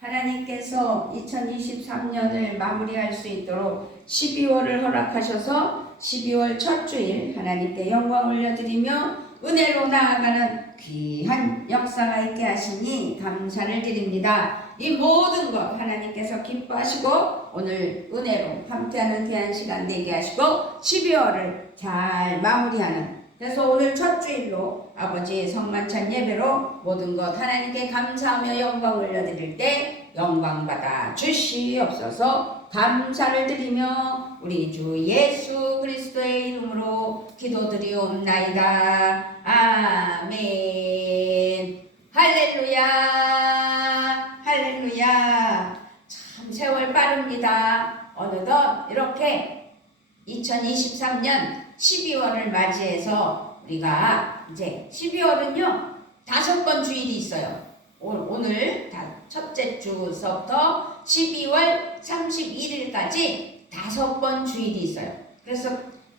하나님께서 2023년을 마무리할 수 있도록 12월을 허락하셔서 12월 첫 주일 하나님께 영광 올려드리며 은혜로 나아가는 귀한 역사가 있게 하시니 감사를 드립니다. 이 모든 것 하나님께서 기뻐하시고 오늘 은혜로 함께하는 귀한 시간 되게 하시고 12월을 잘 마무리하는, 그래서 오늘 첫 주일로 아버지의 성만찬 예배로 모든 것 하나님께 감사하며 영광 올려드릴 때 영광받아 주시옵소서. 감사를 드리며 우리 주 예수 그리스도의 이름으로 기도드리옵나이다. 아멘. 할렐루야 할렐루야. 참 세월 빠릅니다. 어느덧 이렇게 2023년 12월을 맞이해서 우리가 이제 12월은요 5번 주일이 있어요. 오늘 첫째 주서부터 12월 31일까지 5번 주일이 있어요. 그래서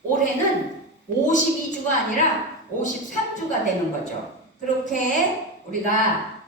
올해는 52주가 아니라 53주가 되는 거죠. 그렇게 우리가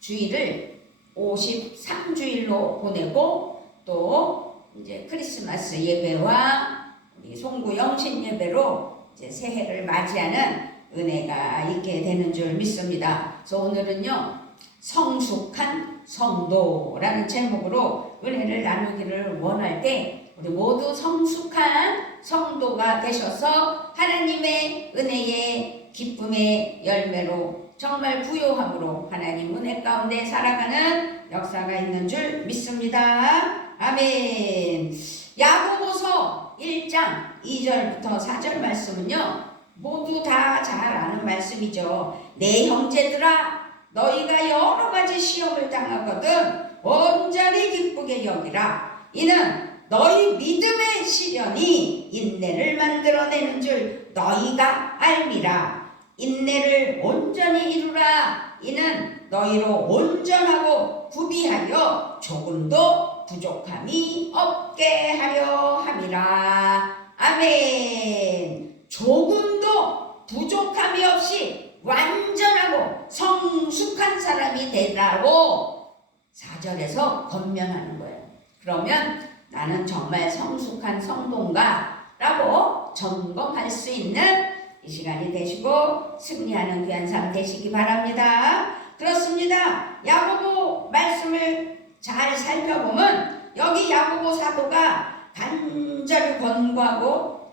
주일을 53주일로 보내고 또 이제 크리스마스 예배와 우리 송구 영신 예배로 이제 새해를 맞이하는 은혜가 있게 되는 줄 믿습니다. 그래서 오늘은요 성숙한 성도라는 제목으로 은혜를 나누기를 원할 때 우리 모두 성숙한 성도가 되셔서 하나님의 은혜의 기쁨의 열매로 정말 부요함으로 하나님 은혜 가운데 살아가는 역사가 있는 줄 믿습니다. 아멘. 야고보서 1장 2절부터 4절 말씀은요 모두 다 잘 아는 말씀이죠. 내 형제들아 너희가 여러 가지 시험을 당하거든 온전히 기쁘게 여기라. 이는 너희 믿음의 시련이 인내를 만들어내는 줄 너희가 알미라. 인내를 온전히 이루라. 이는 너희로 온전하고 구비하여 조금도 부족함이 없게 하려 함이라. 아멘. 조금도 부족함이 없이 완전하고 성숙한 사람이 되라고 4절에서 권면하는 거예요. 그러면 나는 정말 성숙한 성도인가? 라고 점검할 수 있는 이 시간이 되시고 승리하는 귀한 삶 되시기 바랍니다. 그렇습니다. 야고보 말씀을 잘 살펴보면 여기 야고보 사도가 간절히 권고하고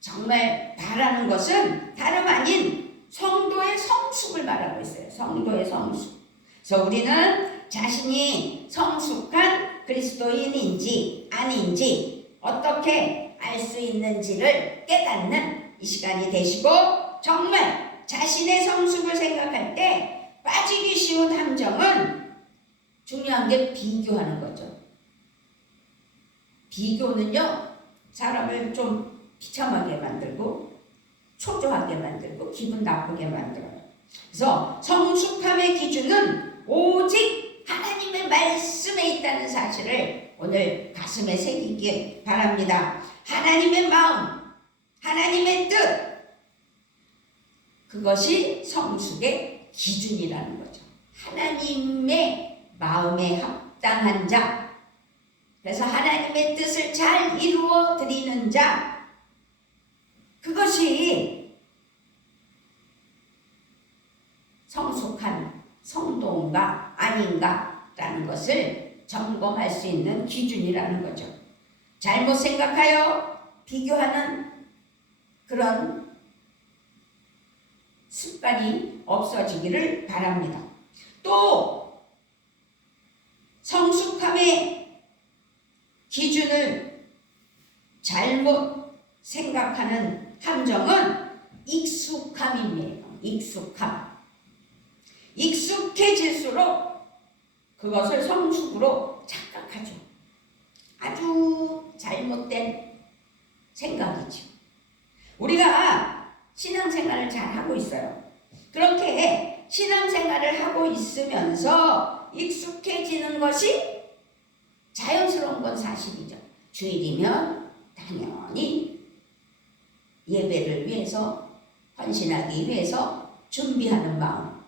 정말 바라는 것은 다름 아닌 성도의 성숙을 말하고 있어요. 성도의 성숙. 그래서 우리는 자신이 성숙한 그리스도인인지 아닌지 어떻게 알 수 있는지를 깨닫는 이 시간이 되시고 정말 자신의 성숙을 생각할 때 빠지기 쉬운 함정은 중요한 게 비교하는 거죠. 비교는요 사람을 좀 비참하게 만들고 초조하게 만들고 기분 나쁘게 만들어요. 그래서 성숙함의 기준은 오직 하나님의 말씀에 있다는 사실을 오늘 가슴에 새기길 바랍니다. 하나님의 마음, 하나님의 뜻, 그것이 성숙의 기준이라는 거죠. 하나님의 마음에 합당한 자, 그래서 하나님의 뜻을 잘 이루어 드리는 자, 그것이 성숙한 성도인가 아닌가 라는 것을 점검할 수 있는 기준이라는 거죠. 잘못 생각하여 비교하는 그런 습관이 없어지기를 바랍니다. 또 성숙함의 기준을 잘못 생각하는 함정은 익숙함이에요. 익숙함. 익숙해질수록 그것을 성숙으로 착각하죠. 아주 잘못된 생각이죠. 우리가 신앙생활을 잘 하고 있어요. 그렇게 신앙생활을 하고 있으면서 익숙해지는 것이 자연스러운 건 사실이죠. 주일이면 당연히 예배를 위해서 헌신하기 위해서 준비하는 마음.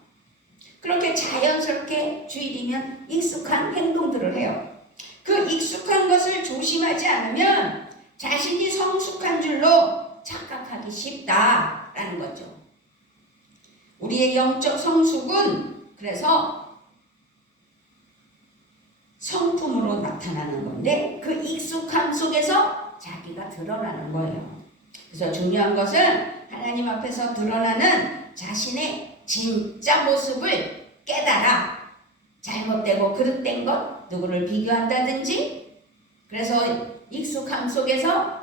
그렇게 자연스럽게 주일이면 익숙한 행동들을 해요. 그 익숙한 것을 조심하지 않으면 자신이 성숙한 줄로 착각하기 쉽다라는 거죠. 우리의 영적 성숙은 그래서 성품으로 나타나는 건데 그 익숙함 속에서 자기가 드러나는 거예요. 그래서 중요한 것은 하나님 앞에서 드러나는 자신의 진짜 모습을 깨달아. 잘못되고 그릇된 것, 누구를 비교한다든지, 그래서 익숙함 속에서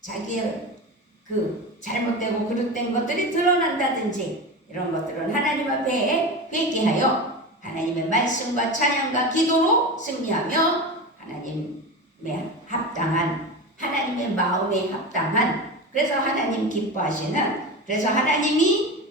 자기의 그 잘못되고 그릇된 것들이 드러난다든지, 이런 것들은 하나님 앞에 회개하여 하나님의 말씀과 찬양과 기도로 승리하며 하나님의 합당한, 하나님의 마음에 합당한, 그래서 하나님 기뻐하시는, 그래서 하나님이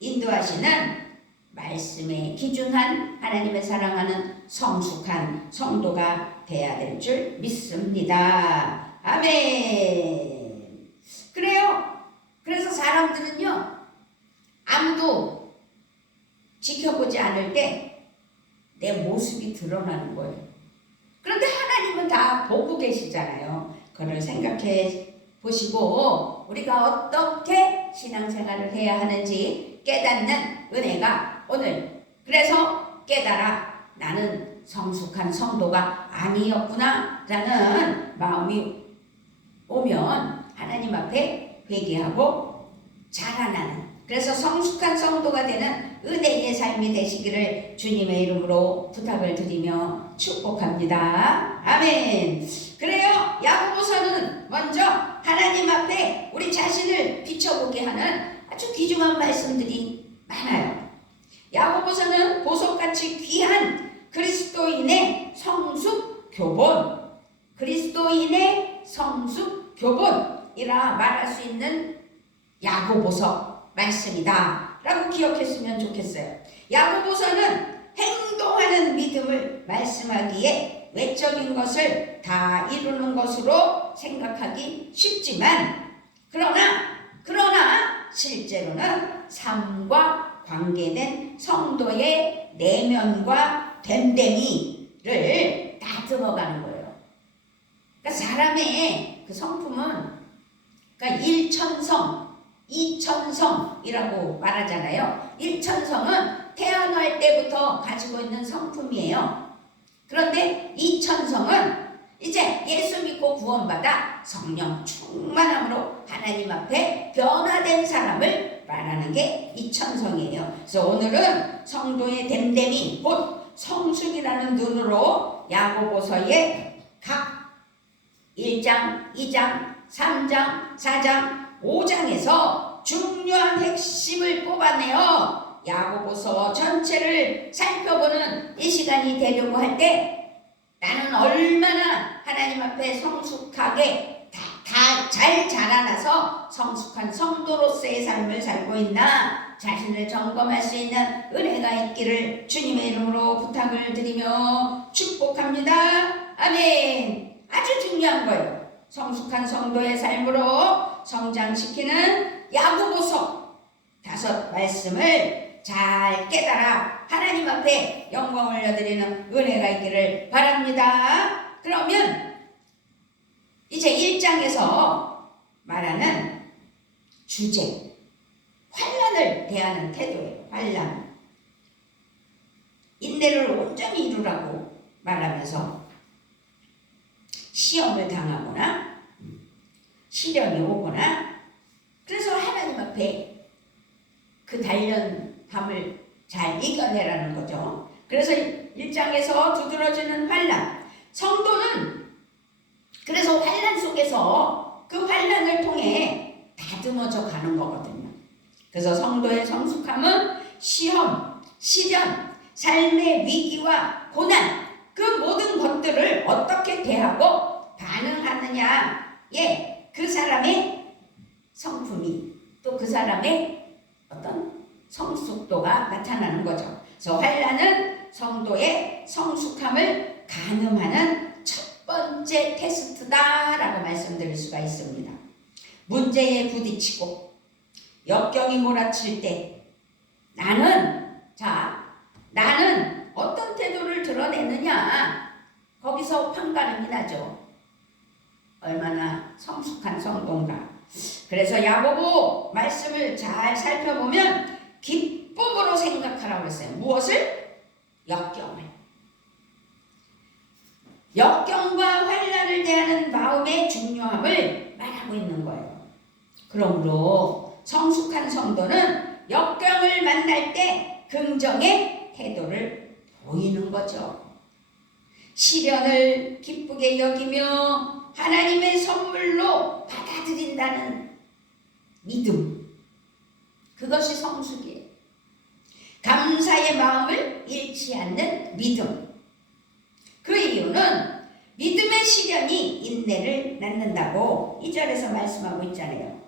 인도하시는 말씀에 기준한 하나님의 사랑하는 성숙한 성도가 돼야 될 줄 믿습니다. 아멘. 그래요. 그래서 사람들은요, 아무도 지켜보지 않을 때 내 모습이 드러나는 거예요. 그런데 하나님은 다 보고 계시잖아요. 그걸 생각해 보시고 우리가 어떻게 신앙생활을 해야 하는지 깨닫는 은혜가 오늘, 그래서 깨달아 나는 성숙한 성도가 아니었구나 라는 마음이 오면 하나님 앞에 회개하고 자라나는, 그래서 성숙한 성도가 되는 은혜의 삶이 되시기를 주님의 이름으로 부탁을 드리며 축복합니다. 아멘. 그래요. 야고보서는 먼저 하나님 앞에 우리 자신을 비춰보게 하는 아주 귀중한 말씀들이 많아요. 야고보서는 보석같이 귀한 그리스도인의 성숙 교본, 그리스도인의 성숙 교본이라 말할 수 있는 야고보서 말씀이다 라고 기억했으면 좋겠어요. 야고보서는 행동하는 믿음을 말씀하기에 외적인 것을 다 이루는 것으로 생각하기 쉽지만 그러나 실제로는 삶과 관계된 성도의 내면과 됨됨이를 다듬어가는 거예요. 그러니까 사람의 그 성품은, 그러니까 일천성, 이천성이라고 말하잖아요. 일천성은 태어날 때부터 가지고 있는 성품이에요. 그런데 이천성은 이제 예수 믿고 구원받아 성령 충만함으로 하나님 앞에 변화된 사람을 말하는 게 이천성이에요. 그래서 오늘은 성도의 됨됨이, 곧 성숙이라는 눈으로 야고보서의 각 1장, 2장, 3장, 4장, 5장에서 중요한 핵심을 뽑아내어 야고보서 전체를 살펴보는 이 시간이 되려고 할 때 나는 얼마나 하나님 앞에 성숙하게 잘 자라나서 성숙한 성도로서의 삶을 살고 있나 자신을 점검할 수 있는 은혜가 있기를 주님의 이름으로 부탁을 드리며 축복합니다. 아멘. 아주 중요한 거예요. 성숙한 성도의 삶으로 성장시키는 야고보서 5 말씀을 잘 깨달아 하나님 앞에 영광 올려드리는 은혜가 있기를 바랍니다. 그러면 이제 1장에서 말하는 주제, 환난을 대하는 태도예요. 환난. 인내를 온전히 이루라고 말하면서 시험을 당하거나 시련이 오거나, 그래서 하나님 앞에 그 단련함을 잘 이겨내라는 거죠. 그래서 1장에서 두드러지는 환난, 성도는 그래서 환난 속에서 그 환난을 통해 다듬어져 가는 거거든요. 그래서 성도의 성숙함은 시험, 시련, 삶의 위기와 고난, 그 모든 것들을 어떻게 대하고 반응하느냐에 그 사람의 성품이, 또 그 사람의 어떤 성숙도가 나타나는 거죠. 그래서 환난은 성도의 성숙함을 가늠하는 첫 번째 테스트다라고 말씀드릴 수가 있습니다. 문제에 부딪히고 역경이 몰아칠 때 나는 나는 어떤 태도를 드러내느냐, 거기서 판가름이 나죠. 얼마나 성숙한 성도인가. 그래서 야고보 말씀을 잘 살펴보면 기쁨으로 생각하라고 했어요. 무엇을? 역경을. 역경과 환난을 대하는 마음의 중요함을 말하고 있는 거예요. 그러므로 성숙한 성도는 역경을 만날 때 긍정의 태도를 보이는 거죠. 시련을 기쁘게 여기며 하나님의 선물로 받아들인다는 믿음, 그것이 성숙이에요. 감사의 마음을 잃지 않는 믿음. 그 이유는 믿음의 시련이 인내를 낳는다고 2절에서 말씀하고 있잖아요.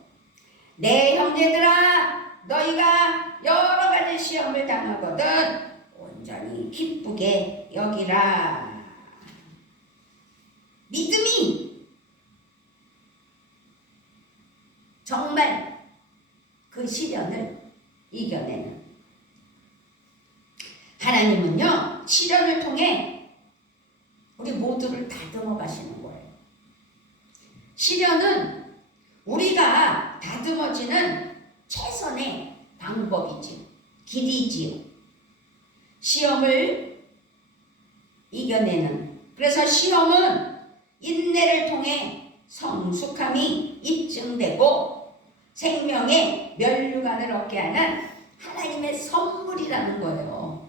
내 형제들아, 너희가 여러 가지 시험을 당하거든 온전히 기쁘게 여기라. 믿음이 정말 그 시련을 이겨내는, 하나님은요 시련을 통해 우리 모두를 다듬어 가시는 거예요. 시련은 우리가 다듬어지는 최선의 방법이지, 길이지요. 시험을 이겨내는, 그래서 시험은 인내를 통해 성숙함이 입증되고 생명의 면류관을 얻게 하는 하나님의 선물이라는 거예요.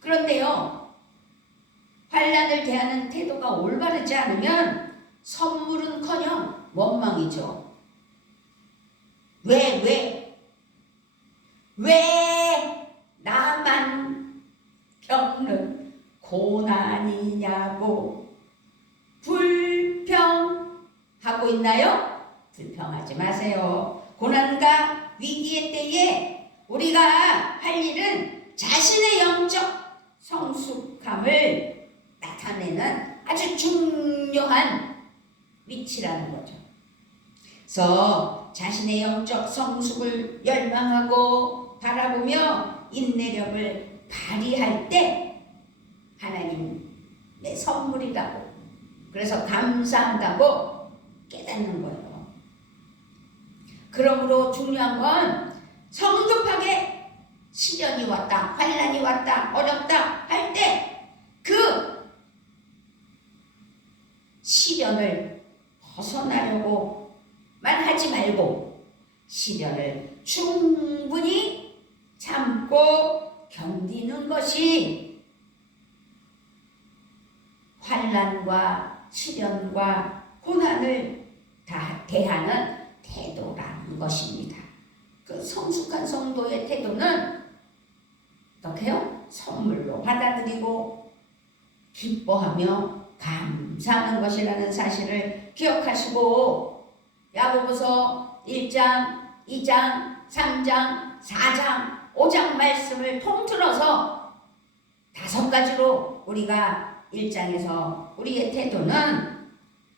그런데요, 환난을 대하는 태도가 올바르지 않으면 선물은커녕 원망이죠. 왜 나만 겪는 고난이냐고 불평하고 있나요? 불평하지 마세요. 고난과 위기의 때에 우리가 할 일은 자신의 영적 성숙함을 나타내는 아주 중요한 위치라는 거죠. 그래서 자신의 영적 성숙을 열망하고 바라보며 인내력을 발휘할 때 하나님의 선물이라고, 그래서 감사한다고 깨닫는 거예요. 그러므로 중요한 건 성급하게 시련이 왔다, 환난이 왔다, 어렵다 할 때 그 시련을 벗어나려고만 하지 말고 시련을 충분히 참고 견디는 것이 환난과 시련과 고난을 다 대하는 태도라는 것입니다. 그 성숙한 성도의 태도는 어떻게 해요? 선물로 받아들이고 기뻐하며 감사하는 것이라는 사실을 기억하시고 야고보서 1장, 2장, 3장, 4장, 5장 말씀을 통틀어서 5가지로 우리가 1장에서 우리의 태도는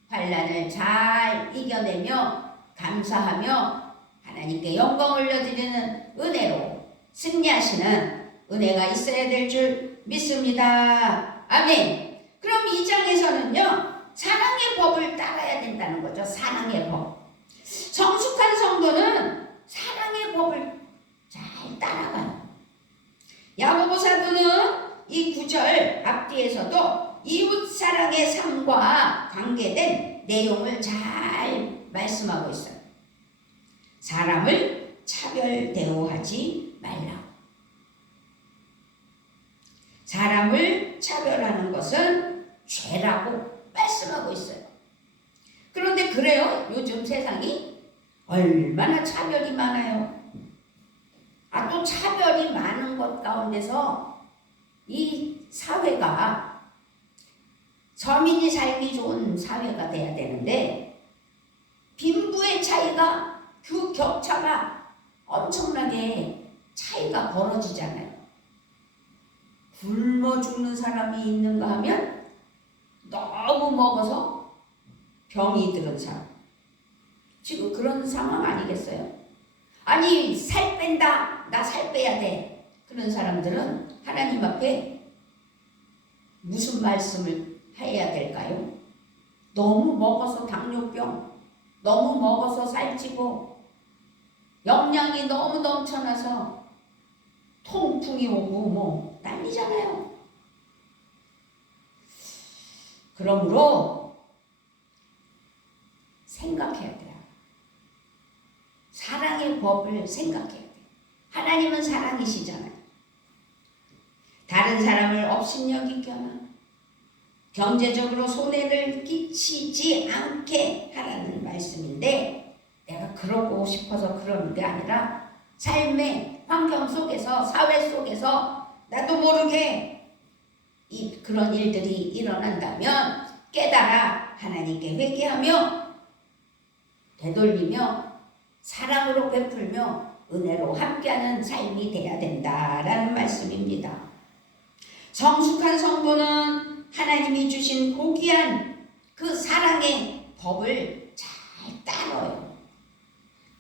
환난을 잘 이겨내며 감사하며 하나님께 영광 올려드리는 은혜로 승리하시는 은혜가 있어야 될 줄 믿습니다. 아멘. 그럼 2장에서는요 사랑의 법을 따라야 된다는 거죠. 사랑의 법. 성숙한 성도는 사랑의 법을 잘 따라가요. 야고보 사도는 이 9절 앞뒤에서도 이웃사랑의 삶과 관계된 내용을 잘 말씀하고 있어요. 사람을 차별 대우하지 말라. 사람을 차별하는 것은 죄라고 말씀하고 있어요. 그런데 그래요? 요즘 세상이 얼마나 차별이 많아요. 또 차별이 많은 것 가운데서 이 사회가 서민이 살기 좋은 사회가 돼야 되는데 빈부의 차이가, 그 격차가 엄청나게 차이가 벌어지잖아요. 굶어 죽는 사람이 있는가 하면 너무 먹어서 병이 들은 사람. 지금 그런 상황 아니겠어요? 아니 살 뺀다, 나 살 빼야 돼. 그런 사람들은 하나님 앞에 무슨 말씀을 해야 될까요? 너무 먹어서 당뇨병, 너무 먹어서 살찌고 영양이 너무 넘쳐나서 통풍이 오고 뭐 난리잖아요. 그러므로 생각해야 돼요. 사랑의 법을 생각해야 돼요. 하나님은 사랑이시잖아요. 다른 사람을 업신여기거나 경제적으로 손해를 끼치지 않게 하라는 말씀인데, 내가 그러고 싶어서 그러는 게 아니라 삶의 환경 속에서, 사회 속에서 나도 모르게 그런 일들이 일어난다면 깨달아 하나님께 회개하며 되돌리며 사랑으로 베풀며 은혜로 함께하는 삶이 돼야 된다라는 말씀입니다. 성숙한 성도는 하나님이 주신 고귀한 그 사랑의 법을 잘 따라요.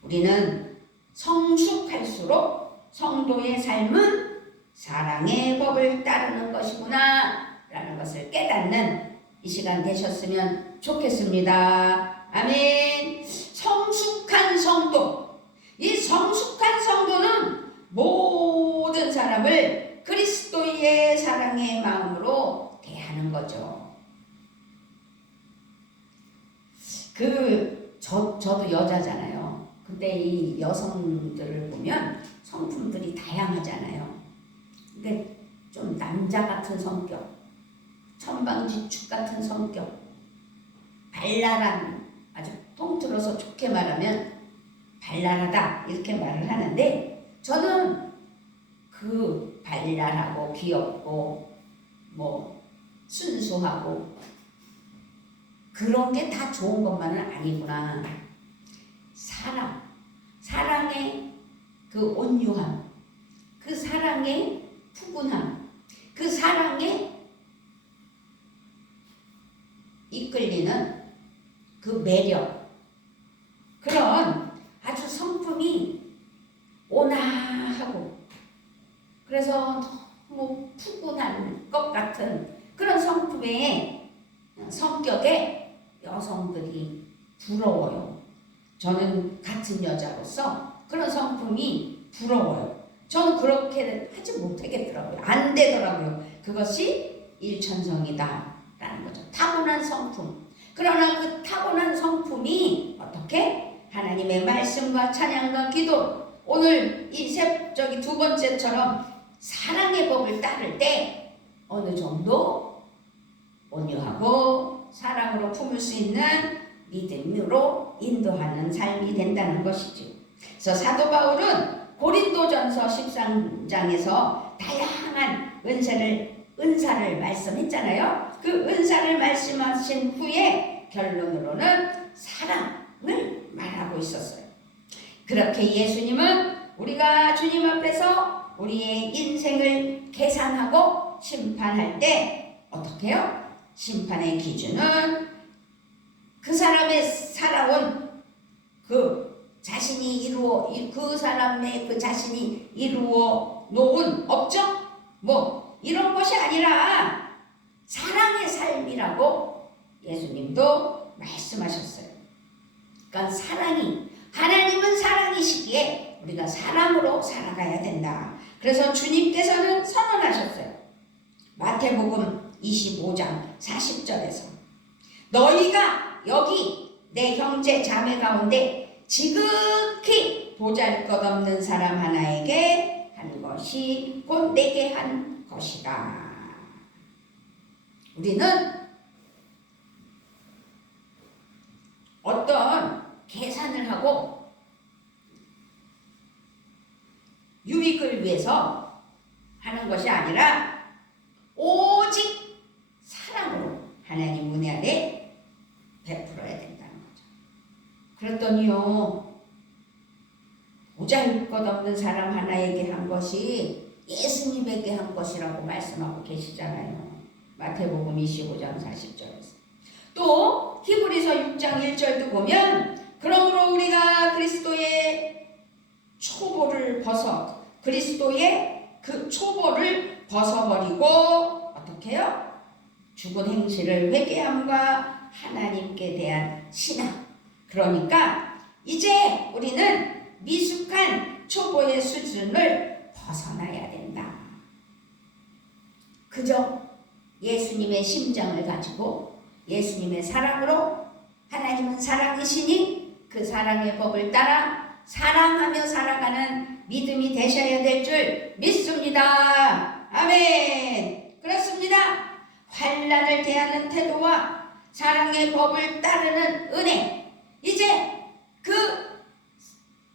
우리는 성숙할수록 성도의 삶은 사랑의 법을 따르는 것이구나 라는 것을 깨닫는 이 시간 되셨으면 좋겠습니다. 아멘. 성숙한 성도, 이 성숙한 성도는 모든 사람을 그리스도의 사랑의 마음으로 대하는 거죠. 저도 여자잖아요. 근데 이 여성들을 보면 성품들이 다양하잖아요. 근데 좀 남자 같은 성격, 천방지축 같은 성격, 발랄한, 아주 통틀어서 좋게 말하면 발랄하다 이렇게 말을 하는데, 저는 그 발랄하고 귀엽고 뭐 순수하고 그런 게 다 좋은 것만은 아니구나. 사랑의 그 온유함, 그 사랑의 푸근함, 그 사랑에 이끌리는 그 매력, 그런 아주 성품이 온화하고 그래서 너무 푸근한 것 같은 그런 성품의 성격의 여성들이 부러워요. 저는 같은 여자로서 그런 성품이 부러워요. 저는 그렇게 하지 못하겠더라고요. 안 되더라고요. 그것이 일천성이다 라는 거죠. 타고난 성품. 그러나 그 타고난 성품이 어떻게? 하나님의 말씀과 찬양과 기도, 오늘 이 두 번째처럼 사랑의 법을 따를 때 어느 정도 온유하고 사랑으로 품을 수 있는 믿음으로 인도하는 삶이 된다는 것이죠. 그래서 사도 바울은 고린도전서 13장에서 다양한 은사를 말씀했잖아요. 그 은사를 말씀하신 후에 결론으로는 사랑을 말하고 있었어요. 그렇게 예수님은 우리가 주님 앞에서 우리의 인생을 계산하고 심판할 때 어떻게 해요? 심판의 기준은 그 사람의 살아온 그 자신이 이루어 놓은 업적 뭐 이런 것이 아니라 사랑의 삶이라고 예수님도 말씀하셨어요. 그러니까 하나님은 사랑이시기에 우리가 사랑으로 살아가야 된다. 그래서 주님께서는 선언하셨어요. 마태복음 25장 40절에서 너희가 여기 내 형제 자매 가운데 지극히 보잘것없는 사람 하나에게 한 것이 곧 내게 한 것이다. 우리는 어떤 계산을 하고 유익을 위해서 하는 것이 아니라 오직 사랑으로 하나님 은혜 아래 베풀어야 된다는 거죠. 그랬더니요, 보잘것없는 사람 하나에게 한 것이 예수님에게 한 것이라고 말씀하고 계시잖아요. 마태복음 25장 40절에서. 또 히브리서 6장 1절도 보면 그러므로 우리가 그리스도의 초보를 벗어 그리스도의 그 초보를 벗어버리고 어떻게 해요? 죽은 행실을 회개함과 하나님께 대한 신앙. 그러니까 이제 우리는 미숙한 초보의 수준을 벗어나야 된다. 그저 예수님의 심장을 가지고 예수님의 사랑으로, 하나님은 사랑이시니 그 사랑의 법을 따라 사랑하며 살아가는 믿음이 되셔야 될 줄 믿습니다. 아멘. 그렇습니다. 환난을 대하는 태도와 사랑의 법을 따르는 은혜, 이제 그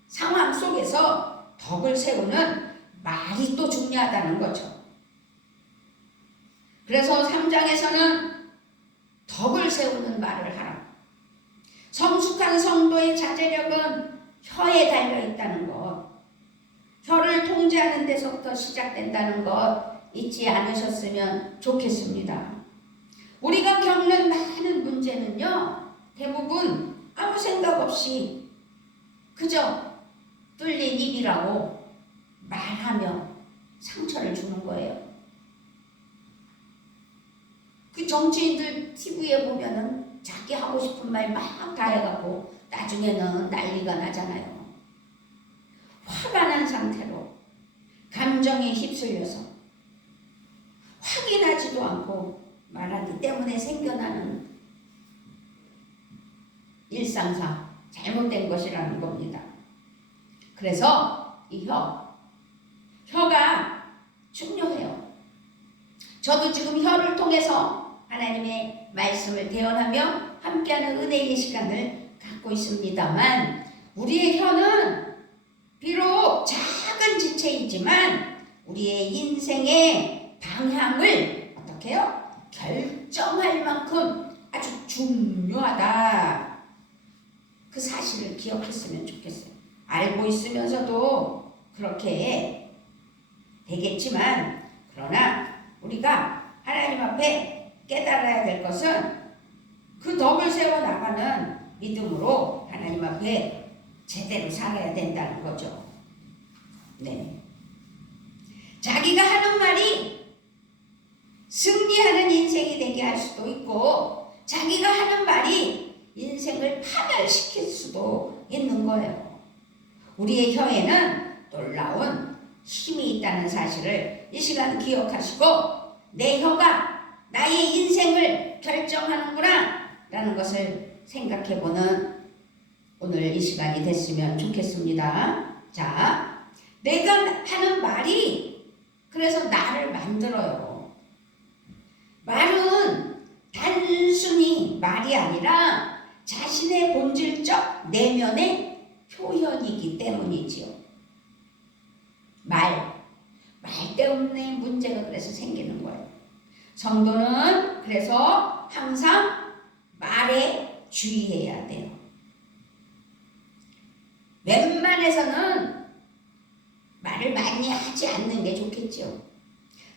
상황 속에서 덕을 세우는 말이 또 중요하다는 거죠. 그래서 3장에서는 덕을 세우는 말을 하라. 성숙한 성도의 자제력은 혀에 달려있다는 것, 혀를 통제하는 데서부터 시작된다는 것 잊지 않으셨으면 좋겠습니다. 우리가 겪는 많은 문제는요, 대부분 아무 생각 없이 그저 뚫린 입이라고 말하며 상처를 주는 거예요. 그 정치인들 TV에 보면은 자기 하고 싶은 말 막 다 해갖고 나중에는 난리가 나잖아요. 화가 난 상태로 감정에 휩쓸려서 확인하지도 않고 말하기 때문에 생겨나는 일상상 잘못된 것이라는 겁니다. 그래서 이 혀가 중요해요. 저도 지금 혀를 통해서 하나님의 말씀을 대언하며 함께하는 은혜의 시간을 갖고 있습니다만, 우리의 혀는 비록 작은 지체이지만 우리의 인생의 방향을 어떻게 해요? 결정할 만큼 아주 중요하다. 그 사실을 기억했으면 좋겠어요. 알고 있으면서도 그렇게 되겠지만, 그러나 우리가 하나님 앞에 깨달아야 될 것은 그 덕을 세워나가는 믿음으로 하나님 앞에 제대로 살아야 된다는 거죠. 네. 자기가 하는 말이 승리하는 인생이 되게 할 수도 있고, 자기가 하는 말이 인생을 파멸시킬 수도 있는 거예요. 우리의 혀에는 놀라운 힘이 있다는 사실을 이 시간 기억하시고, 내 혀가 나의 인생을 결정하는구나 라는 것을 생각해보는 오늘 이 시간이 됐으면 좋겠습니다. 자, 내가 하는 말이 그래서 나를 만들어요. 말은 단순히 말이 아니라 자신의 본질적 내면의 표현이기 때문이지요. 말 때문에 문제가 그래서 생기는 거예요. 성도는 그래서 항상 말에 주의해야 돼요. 웬만해서는 말을 많이 하지 않는 게 좋겠죠.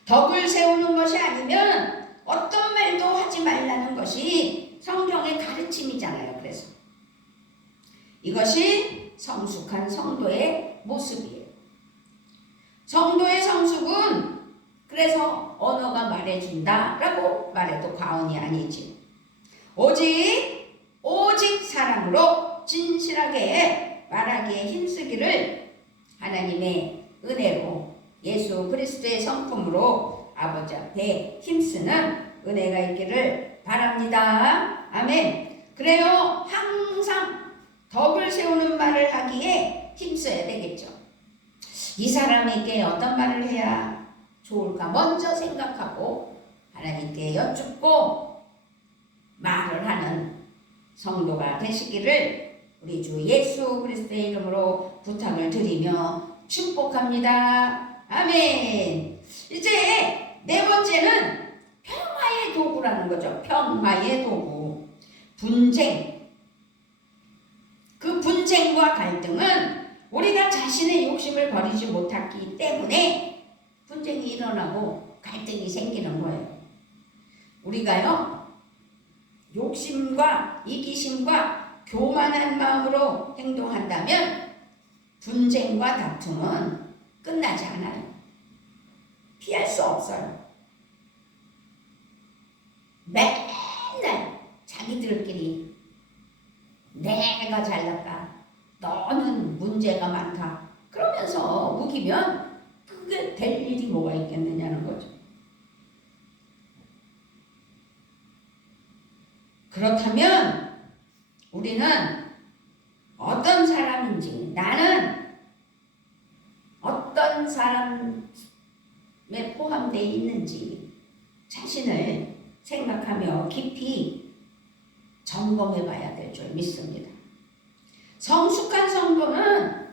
덕을 세우는 것이 아니면 어떤 말도 하지 말라는 것이 성경의 가르침이잖아요. 그래서 이것이 성숙한 성도의 모습이에요. 성도의 성숙은 그래서 언어가 말해준다라고 말해도 과언이 아니지. 오직 사랑으로 진실하게 말하기에 힘쓰기를 하나님의 은혜로 예수 그리스도의 성품으로 아버지 앞에 힘쓰는 은혜가 있기를 바랍니다. 아멘. 그래요. 항상 덕을 세우는 말을 하기에 힘써야 되겠죠. 이 사람에게 어떤 말을 해야 좋을까 먼저 생각하고 하나님께 여쭙고 말을 하는 성도가 되시기를 우리 주 예수 그리스도의 이름으로 부탁을 드리며 축복합니다. 아멘. 이제 네 번째는 평화의 도구라는 거죠. 평화의 도구. 분쟁. 그 분쟁과 갈등은 우리가 자신의 욕심을 버리지 못했기 때문에 분쟁이 일어나고 갈등이 생기는 거예요. 우리가요, 욕심과 이기심과 교만한 마음으로 행동한다면 분쟁과 다툼은 끝나지 않아요. 피할 수 없어요. 맨날 자기들끼리 내가 잘났다, 너는 문제가 많다 그러면서 우기면 그게 될 일이 뭐가 있겠느냐는 거죠. 그렇다면 우리는 어떤 사람인지, 나는 어떤 사람에 포함되어 있는지 자신을 생각하며 깊이 점검해 봐야 될 줄 믿습니다. 성숙한 성도는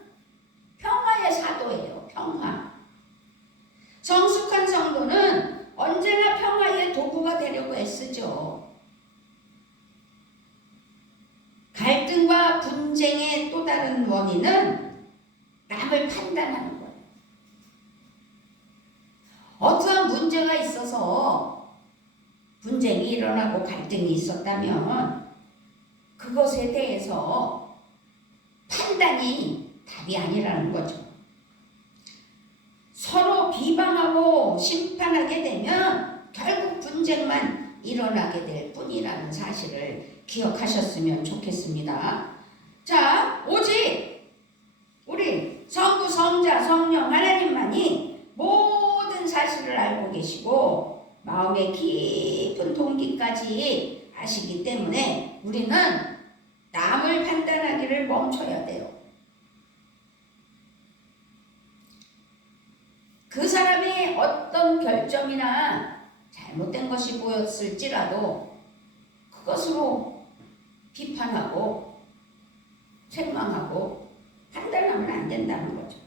평화의 사도예요. 평화. 성숙한 성도는 언제나 평화의 도구가 되려고 애쓰죠. 갈등과 분쟁의 또 다른 원인은 남을 판단하는 거예요. 어떠한 문제가 있어서 분쟁이 일어나고 갈등이 있었다면 그것에 대해서 판단이 답이 아니라는 거죠. 서로 비방하고 심판하게 되면 결국 분쟁만 일어나게 될 뿐이라는 사실을 기억하셨으면 좋겠습니다. 자, 오직 우리 성부, 성자, 성령 하나님만이 모든 사실을 알고 계시고 마음의 깊은 동기까지 아시기 때문에 우리는 남을 판단하기를 멈춰야 돼요. 그 사람의 어떤 결정이나 잘못된 것이 보였을지라도 그것으로 비판하고 책망하고 판단하면 안 된다는 거죠.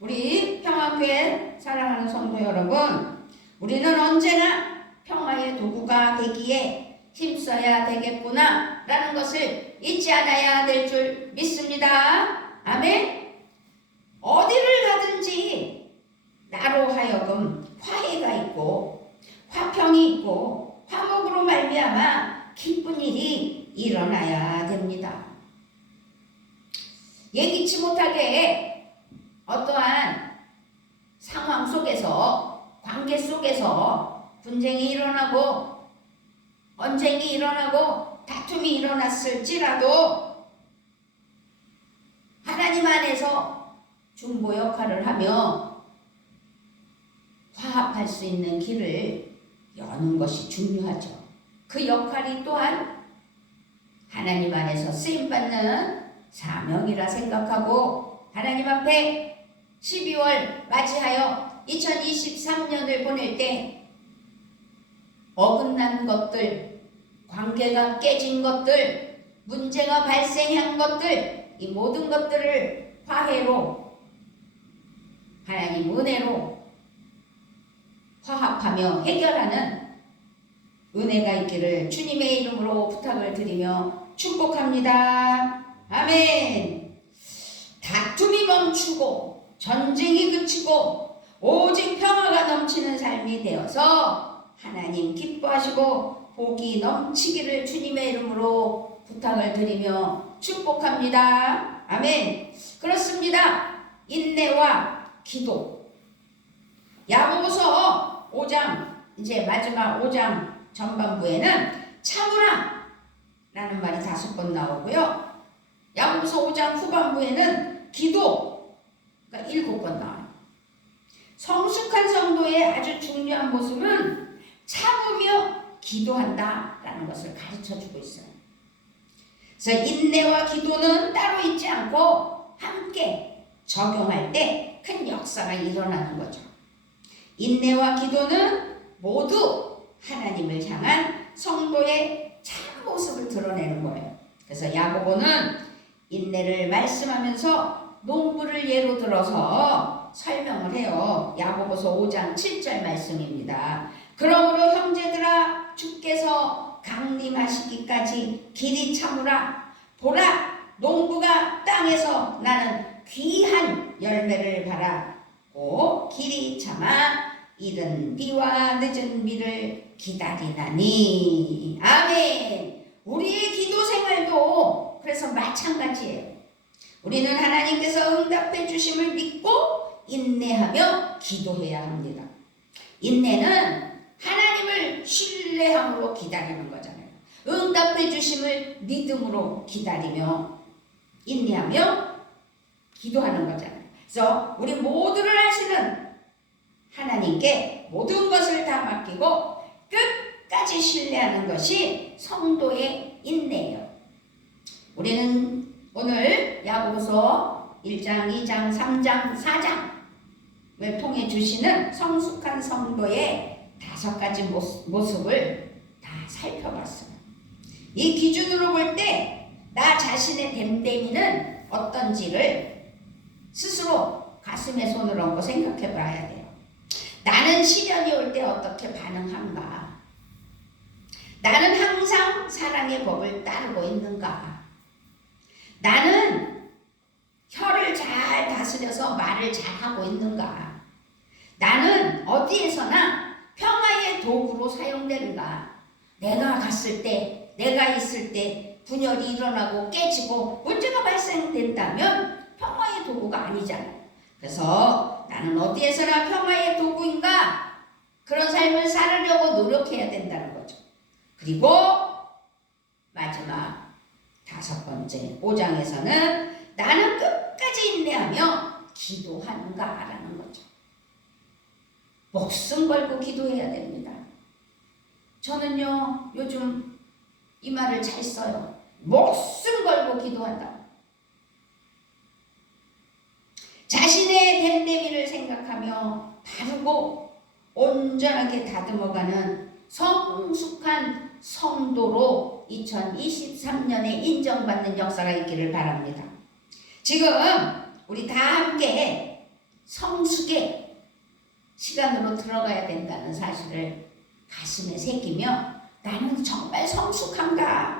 우리 평화교회 사랑하는 성도 여러분, 우리는 언제나 평화의 도구가 되기에 힘써야 되겠구나 라는 것을 잊지 않아야 될 줄 믿습니다. 아멘. 어디를 가든지 나로 하여금 화해가 있고 화평이 있고 화목으로 말미암아 기쁜 일이 일어나야 됩니다. 예기치 못하게 어떠한 상황 속에서, 관계 속에서 분쟁이 일어나고 언쟁이 일어나고 다툼이 일어났을지라도 하나님 안에서 중보 역할을 하며 화합할 수 있는 길을 여는 것이 중요하죠. 그 역할이 또한 하나님 안에서 쓰임받는 사명이라 생각하고 하나님 앞에 12월 맞이하여 2023년을 보낼 때 어긋난 것들, 관계가 깨진 것들, 문제가 발생한 것들, 이 모든 것들을 화해로, 하나님 은혜로 화합하며 해결하는 은혜가 있기를 주님의 이름으로 부탁을 드리며 축복합니다. 아멘. 다툼이 멈추고 전쟁이 그치고 오직 평화가 넘치는 삶이 되어서 하나님 기뻐하시고 복이 넘치기를 주님의 이름으로 부탁을 드리며 축복합니다. 아멘. 그렇습니다. 인내와 기도. 야고보서 5장, 이제 마지막 5장 전반부에는 참으라 라는 말이 5번 나오고요. 야고보서 5장 후반부에는 기도가 7번 나와요. 성숙한 성도의 아주 중요한 모습은 참으며 기도한다 라는 것을 가르쳐주고 있어요. 그래서 인내와 기도는 따로 있지 않고 함께 적용할 때 큰 역사가 일어나는 거죠. 인내와 기도는 모두 하나님을 향한 성도의 참 모습을 드러내는 거예요. 그래서 야고보는 인내를 말씀하면서 농부를 예로 들어서 설명을 해요. 야고보서 5장 7절 말씀입니다. 그러므로 형제들아 주께서 강림하시기까지 길이 참으라. 보라 농부가 땅에서 나는 귀한 열매를 바라고 길이 참아 이른 비와 늦은 비를 기다리나니. 아멘. 우리의 기도 생활도 그래서 마찬가지예요. 우리는 하나님께서 응답해 주심을 믿고 인내하며 기도해야 합니다. 인내는 하나님을 신뢰함으로 기다리는 거잖아요. 응답해 주심을 믿음으로 기다리며 인내하며 기도하는 거잖아요. 그래서 우리 모두를 아시는 하나님께 모든 것을 다 맡기고 끝까지 신뢰하는 것이 성도의 인내예요. 우리는 오늘 야고보서 1장, 2장, 3장, 4장을 통해 주시는 성숙한 성도의 5가지 모습을 다 살펴봤어요. 이 기준으로 볼 때 나 자신의 됨됨이는 어떤지를 스스로 가슴에 손을 얹고 생각해 봐야 돼요. 나는 시련이 올 때 어떻게 반응한가? 나는 항상 사랑의 법을 따르고 있는가? 나는 혀를 잘 다스려서 말을 잘하고 있는가? 나는 어디에서나 평화의 도구로 사용되는가? 내가 갔을 때, 내가 있을 때 분열이 일어나고 깨지고 문제가 발생된다면 평화의 도구가 아니잖아요. 그래서 나는 어디에서나 평화의 도구인가? 그런 삶을 살으려고 노력해야 된다는 거죠. 그리고 마지막 5번째 5장에서는 나는 끝까지 인내하며 기도하는가라는 거죠. 목숨 걸고 기도해야 됩니다. 저는요 요즘 이 말을 잘 써요. 목숨 걸고 기도한다. 자신의 됨됨이를 생각하며 바르고 온전하게 다듬어가는 성숙한 성도로 2023년에 인정받는 역사가 있기를 바랍니다. 지금 우리 다 함께 성숙의 시간으로 들어가야 된다는 사실을 가슴에 새기며 나는 정말 성숙한가?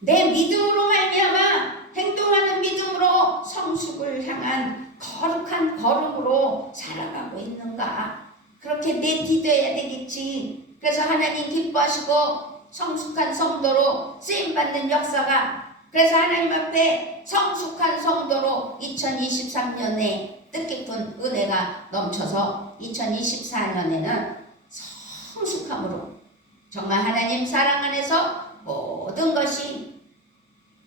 내 믿음으로 말미암아 행동하는 믿음으로 성숙을 향한 거룩한 걸음으로 살아가고 있는가? 그렇게 내디뎌야 되겠지. 그래서 하나님 기뻐하시고 성숙한 성도로 쓰임받는 역사가, 그래서 하나님 앞에 성숙한 성도로 2023년에 뜻깊은 은혜가 넘쳐서 2024년에는 성숙함으로 정말 하나님 사랑 안에서 모든 것이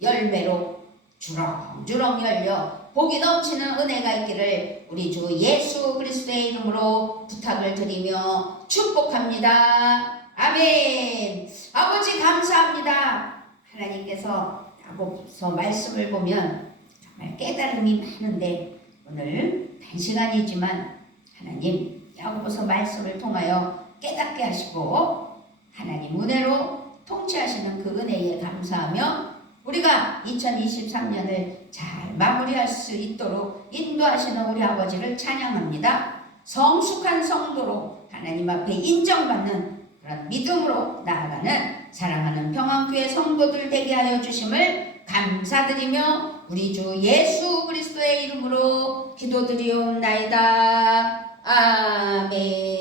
열매로 주렁주렁 열려 복이 넘치는 은혜가 있기를 우리 주 예수 그리스도의 이름으로 부탁을 드리며 축복합니다. 아멘. 아버지 감사합니다. 하나님께서 야고보서 말씀을 보면 정말 깨달음이 많은데 오늘 단시간이지만 하나님 야고보서 말씀을 통하여 깨닫게 하시고 하나님 은혜로 통치하시는 그 은혜에 감사하며 우리가 2023년을 잘 마무리할 수 있도록 인도하시는 우리 아버지를 찬양합니다. 성숙한 성도로 하나님 앞에 인정받는 그런 믿음으로 나아가는 사랑하는 평안교회 성도들 되게 하여 주심을 감사드리며 우리 주 예수 그리스도의 이름으로 기도드리옵나이다. 아멘.